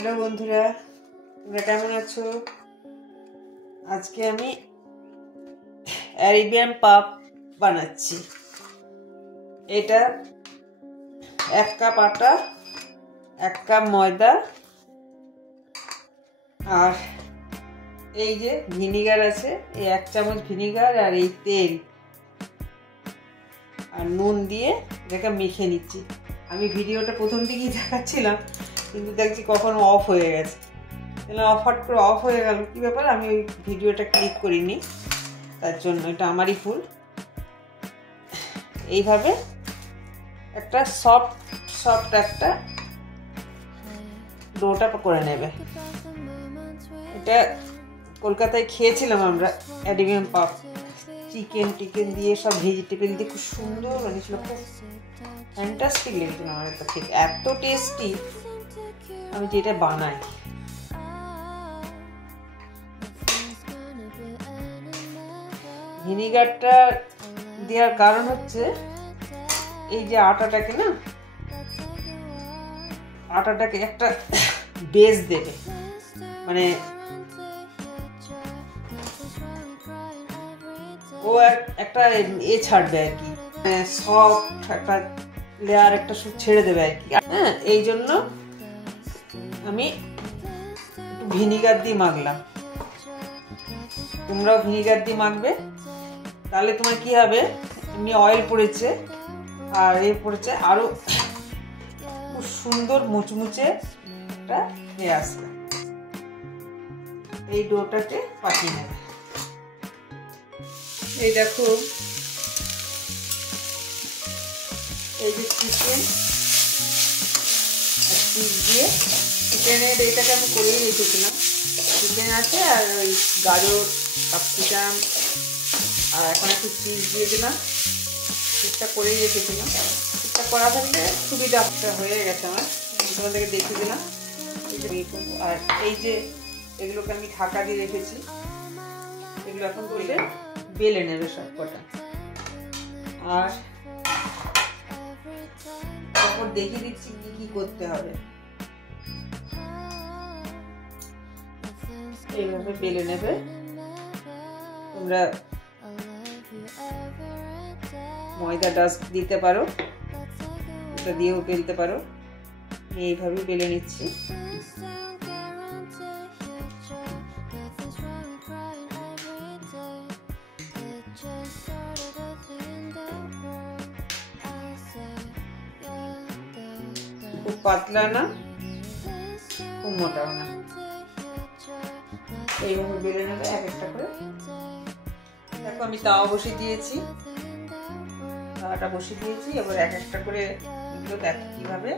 Hello বন্ধুরা, তোমরা কেমন আছো? আজকে আমি অ্যারাবিয়ান পাপ বানাচ্ছি। এটা 1 কাপ আটা, 1 কাপ ময়দা, আর এই যে ভিনিগার আছে, এই 1 চামচ ভিনিগার, আর এই তেল আর নুন দিয়ে এটাকে মেখে নিচ্ছি। আমি ভিডিওটা প্রথম দিকেই দেখাচ্ছিলাম, কিন্তু দেখছি কখন অফ হয়ে গেছে। হট করে অফ হয়ে গেল, কী ব্যাপার? আমি ওই ভিডিওটা ক্লিক করিনি, তার জন্য এটা আমারই ভুল। এইভাবে একটা সফট একটা ডোটা করে নেবে। এটা কলকাতায় খেয়েছিলাম আমরা, অ্যারাবিয়ান পাপ, চিকেন দিয়ে সব ভেজিটেবল দিয়ে খুব সুন্দর বানিয়েছিল, খুব ফ্যান্টাস্টিক লেগেছিল আমার এটা খেতে, এত টেস্টি আমি যেটা বানাই। ভিনিগারটা দেওয়ার কারণ হচ্ছে এই যে আটাটাকে একটা বেস দেবে, মানে ও একটা ছাড়বে আর কি, সফট একটা লেয়ার একটা ছেড়ে দেবে আর কি। হ্যাঁ, এই জন্য আমি একটু ভিনিগার দিয়ে মাখলাম। তোমরাও ভিনিগার দিয়ে মাখবে, তাহলে তোমার কি হবে, এমনি অয়েল পড়েছে আর পড়েছে, আরো খুব সুন্দর মুচমুচে একটা হয়ে আসবে। এই ডোটাকে পাকিয়ে নেবে। এই দেখো, এই যে চিকেন আর চিজ দিয়ে, চিকেনের এইটাকে আমি করেই রেখেছিলাম। চিকেন আছে আর ওই গাজর, ক্যাপসিকাম, আর এখন একটু চিজ দিয়ে দিলাম। চিজটা করেই রেখেছিলাম, চিজটা করা থাকলে সুবিধা হয়ে গেছে আমার, তোমাদেরকে দেখিয়ে দিলাম। আর এই যে এগুলোকে আমি ঢাকা দিয়ে রেখেছি, এগুলো এখন বেলে নেবে সব কটা। আর তারপর দেখিয়ে দিচ্ছি কি কি করতে হবে। এইভাবে বেলে নেবে। তোমরা ময়দা ডাস্ট দিতে পারো, এটা দিয়েও বেলতে পারো। আমি এইভাবে বেলে নিচ্ছি। খুব পাতলা না, খুব মোটাও না, এইভাবে বেলে নেবে এক একটা করে। দেখো, আমি তাওয়া বসিয়ে দিয়েছি, এবার এক একটা করে এগুলো দেখো কিভাবে,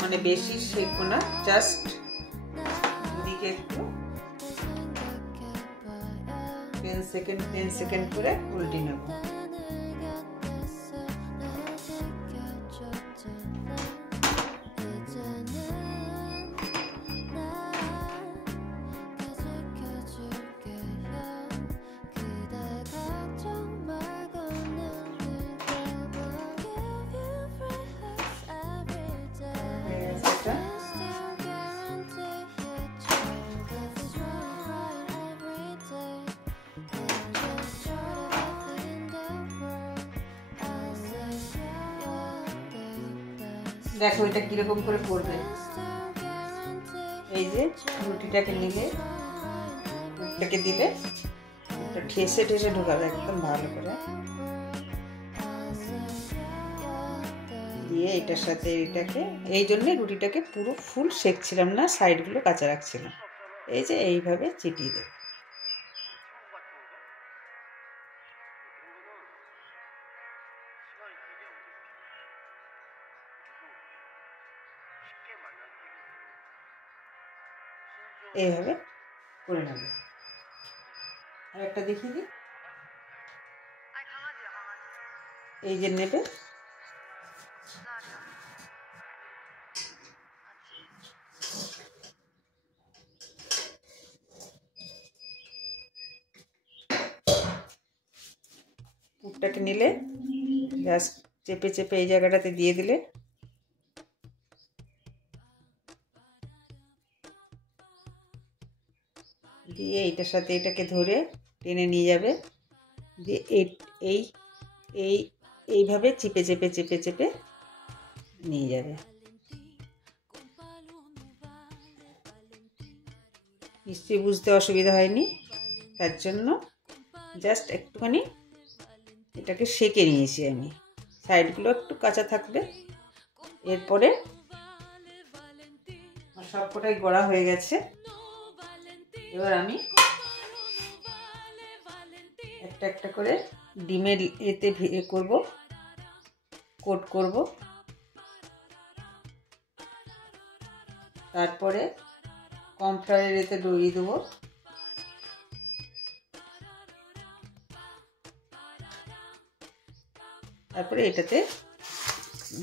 মানে বেশি সেঁকবো না, জাস্ট দিকে একটু 10 সেকেন্ড করে উল্টে নেব। দেখো এটা কিরকম করে করবে। এই যে রুটিটাকে নিলে, এটাকে দিলে এটা ঠেসে ঢোকাবে একদম ভালো করে, দিয়ে এটার সাথে এটাকে, এই জন্যে রুটিটাকে পুরো ফুল সেঁকছিলাম না, সাইডগুলো কাঁচা রাখছিলাম। এই যে এইভাবে চিটিয়ে দেবে। এইভাবে করে নেবে। আর একটা দেখিয়ে দিই, এই যে নেবে, পুরটাকে নিলে গ্যাস চেপে এই জায়গাটাতে দিয়ে দিলে দিয়ে এইটার সাথে এটাকে ধরে টেনে নিয়ে যাবে, দিয়ে এই এই এইভাবে চেপে চেপে চেপে চেপে নিয়ে যাবে। নিশ্চয়ই বুঝতে অসুবিধা হয়নি, তার জন্য জাস্ট একটুখানি এটাকে সেঁকে নিয়েছি আমি, সাইডগুলো একটু কাঁচা থাকবে। এরপরে সবকটাই গড়া হয়ে গেছে। এবার আমি একটা একটা করে ডিমের এতে করব, কোট করব। তারপরে কর্নফ্লাওয়ারের এতে ডুবিয়ে দেবো। তারপরে এটাতে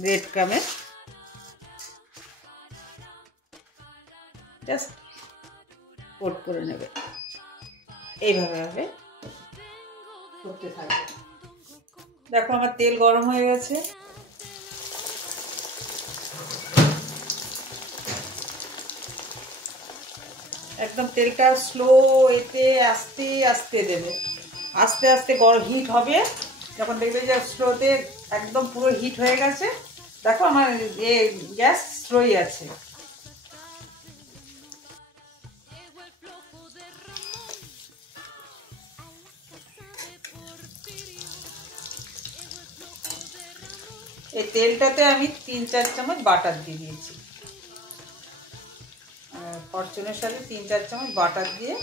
ব্রেড ক্রামে জাস্ট কোট করে নেবে। এইভাবে করতে থাকবে। দেখো আমার তেল গরম হয়ে গেছে। একদম তেলটা স্লো এতে আস্তে আস্তে দেবে, আস্তে আস্তে হিট হবে। যখন দেখবে যে স্লোতে একদম পুরো হিট হয়ে গেছে, দেখো আমার গ্যাস স্লোই আছে। এই তেলটাতে আমি 3-4 চামচ বাটার দিয়ে দিয়েছি। ফরচুনের সাথে 3-4 চামচ বাটার দিয়ে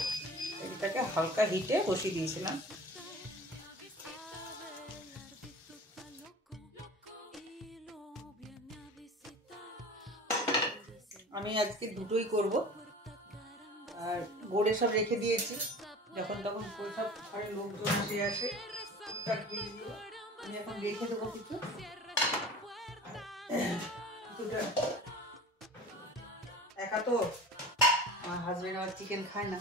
এটাকে হালকা হিটে বসিয়ে দিয়েছিলাম। আমি আজকে দুটোই করব। আর গোড়ে সব রেখে দিয়েছি, যখন তখন সব ঘরে লোকজন আসে আমি এখন রেখে দেবো কিছুটা। একা তো আমার হাজবেন্ড আবার চিকেন খায় না,